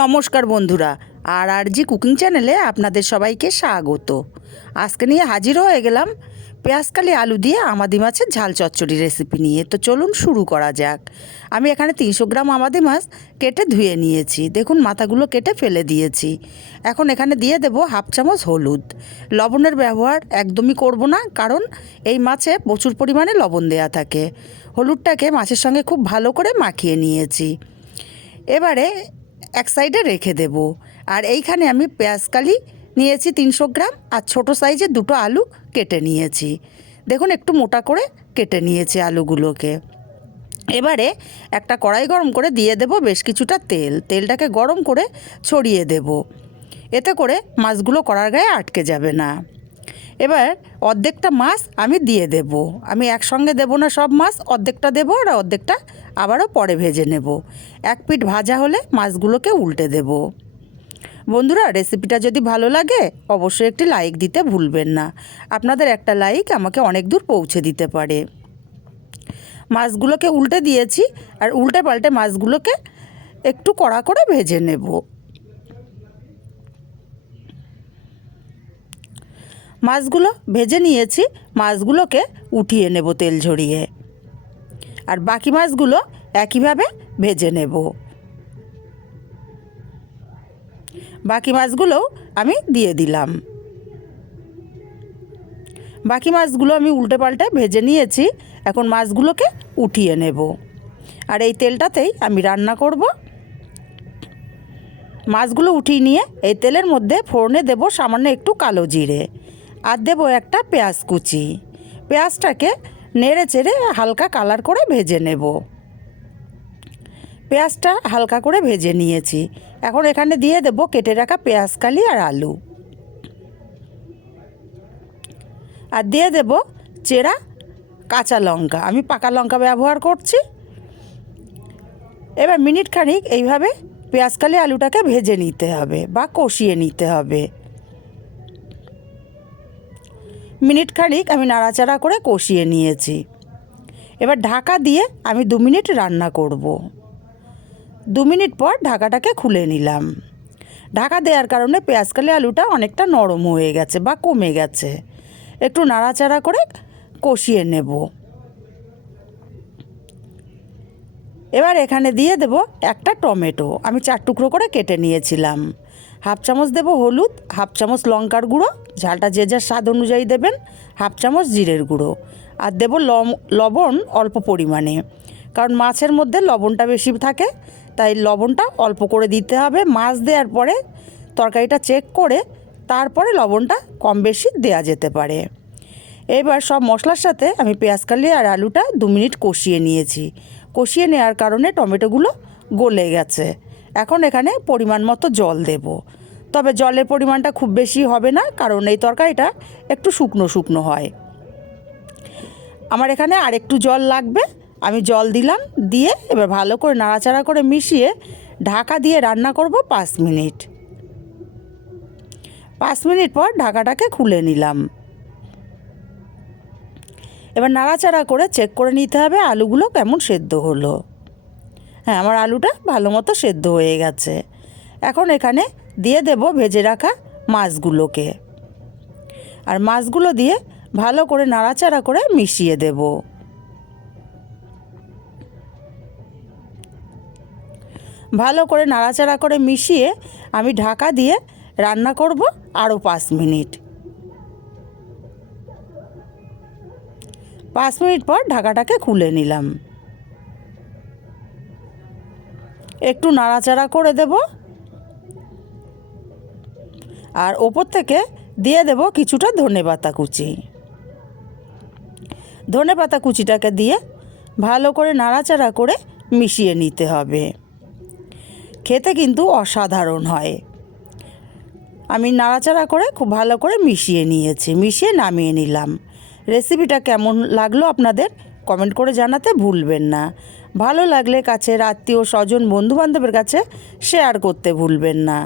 নমস্কার বন্ধুরা, আর আর জি কুকিং চ্যানেলে আপনাদের সবাইকে স্বাগত। আজকে নিয়ে হাজির হয়ে গেলাম পেঁয়াজকালি আলু দিয়ে আমাদি মাছের ঝাল চচ্চড়ি রেসিপি নিয়ে। তো চলুন শুরু করা যাক। আমি এখানে তিনশো গ্রাম আমাদি মাছ কেটে ধুয়ে নিয়েছি। দেখুন, মাথাগুলো কেটে ফেলে দিয়েছি। এখন এখানে দিয়ে দেব হাফ চামচ হলুদ। লবণের ব্যবহার একদমই করব না, কারণ এই মাছে প্রচুর পরিমাণে লবণ দেওয়া থাকে। হলুদটাকে মাছের সঙ্গে খুব ভালো করে মাখিয়ে নিয়েছি। এবারে এক সাইডে রেখে দেব। আর এইখানে আমি পেঁয়াজকালি নিয়েছি তিনশো গ্রাম আর ছোট সাইজের দুটো আলু কেটে নিয়েছি। দেখুন, একটু মোটা করে কেটে নিয়েছি আলুগুলোকে। এবারে একটা কড়াই গরম করে দিয়ে দেব বেশ কিছুটা তেল। তেলটাকে গরম করে ছড়িয়ে দেব। এতে করে মাছগুলো কড়ার গায়ে আটকে যাবে না। এবার অর্ধেকটা মাছ আমি দিয়ে দেব। আমি একসঙ্গে দেব না সব মাছ, অর্ধেকটা দেব আর অর্ধেকটা আবারও পরে ভেজে নেব। এক পিঠ ভাজা হলে মাছগুলোকে উল্টে দেব। বন্ধুরা রেসিপিটা যদি ভালো লাগে, অবশ্যই একটি লাইক দিতে ভুলবেন না। আপনাদের একটা লাইক আমাকে অনেক দূর পৌঁছে দিতে পারে। মাছগুলোকে উল্টে দিয়েছি আর উল্টে পাল্টে মাছগুলোকে একটু কড়া করে ভেজে নেব। মাছগুলো ভেজে নিয়েছি, মাছগুলোকে উঠিয়ে নেব তেল ঝরিয়ে। আর বাকি মাছগুলো একইভাবে ভেজে নেব। বাকি মাছগুলোও আমি দিয়ে দিলাম। বাকি মাছগুলো আমি উল্টে পাল্টে ভেজে নিয়েছি, এখন মাছগুলোকে উঠিয়ে নেব। আর এই তেলটাতেই আমি রান্না করব। মাছগুলো উঠিয়ে নিয়ে এই তেলের মধ্যে ফোড়নে দেব সামান্য একটু কালো জিরে। আর দেবো একটা পেঁয়াজ কুচি। পেঁয়াজটাকে নেড়ে চেড়ে হালকা কালার করে ভেজে নেব। পেঁয়াজটা হালকা করে ভেজে নিয়েছি। এখন এখানে দিয়ে দেব কেটে রাখা পেঁয়াজ, কালি আর আলু। আর দিয়ে দেব চেরা কাঁচা লঙ্কা। আমি পাকা লঙ্কা ব্যবহার করছি। এবার মিনিট খানিক এইভাবে পেঁয়াজকালি আলুটাকে ভেজে নিতে হবে বা কষিয়ে নিতে হবে। মিনিট খানিক আমি নাড়াচাড়া করে কষিয়ে নিয়েছি। এবার ঢাকা দিয়ে আমি দু মিনিট রান্না করব। দু মিনিট পর ঢাকাটাকে খুলে নিলাম। ঢাকা দেওয়ার কারণে পেঁয়াজকালি আলুটা অনেকটা নরম হয়ে গেছে বা কমে গেছে। একটু নাড়াচাড়া করে কষিয়ে নেব। এবার এখানে দিয়ে দেব একটা টমেটো। আমি চার টুকরো করে কেটে নিয়েছিলাম। হাফ চামচ দেব হলুদ, হাফ চামচ লঙ্কার গুঁড়ো, ঝালটা যে যার স্বাদ অনুযায়ী দেবেন, হাফ চামচ জিরের গুঁড়ো। আর দেব লবণ অল্প পরিমাণে, কারণ মাছের মধ্যে লবণটা বেশি থাকে, তাই লবণটা অল্প করে দিতে হবে। মাছ দেওয়ার পরে তরকারিটা চেক করে তারপরে লবণটা কম বেশি দেওয়া যেতে পারে। এবার সব মশলার সাথে আমি পেঁয়াজকালি আর আলুটা দু মিনিট কষিয়ে নিয়েছি। কষিয়ে নেওয়ার কারণে টমেটোগুলো গলে গেছে। এখন এখানে পরিমাণ মতো জল দেব। তবে জলের পরিমাণটা খুব বেশি হবে না, কারণ এই তরকারিটা একটু শুকনো শুকনো হয়। আমার এখানে আর একটু জল লাগবে, আমি জল দিলাম, দিয়ে এবার ভালো করে নাড়াচাড়া করে মিশিয়ে ঢাকা দিয়ে রান্না করব পাঁচ মিনিট। পাঁচ মিনিট পর ঢাকাটাকে খুলে নিলাম। এবার নাড়াচাড়া করে চেক করে নিতে হবে আলুগুলো কেমন সেদ্ধ হলো। হ্যাঁ আমার আলুটা ভালো মতো সেদ্ধ হয়ে গেছে। এখন এখানে দিয়ে দেব ভেজে রাখা মাছগুলোকে। আর মাছগুলো দিয়ে ভালো করে নাড়াচাড়া করে মিশিয়ে দেব। ভালো করে নাড়াচাড়া করে মিশিয়ে আমি ঢাকা দিয়ে রান্না করব আরও পাঁচ মিনিট। পাঁচ মিনিট পর ঢাকাটাকে খুলে নিলাম। একটু নাড়াচাড়া করে দেব। আর ওপর থেকে দিয়ে দেব কিছুটা ধনে পাতা কুচি। ধনে পাতা কুচিটাকে দিয়ে ভালো করে নাড়াচাড়া করে মিশিয়ে নিতে হবে। খেতে কিন্তু অসাধারণ হয়। আমি নাড়াচাড়া করে খুব ভালো করে মিশিয়ে নিয়েছি, মিশিয়ে নামিয়ে নিলাম। রেসিপিটা কেমন লাগল আপনাদের কমেন্ট করে জানাতে ভুলবেন না। ভালো লাগলে কাছের আত্মীয় স্বজন, বন্ধুবান্ধবের কাছে শেয়ার করতে ভুলবেন না।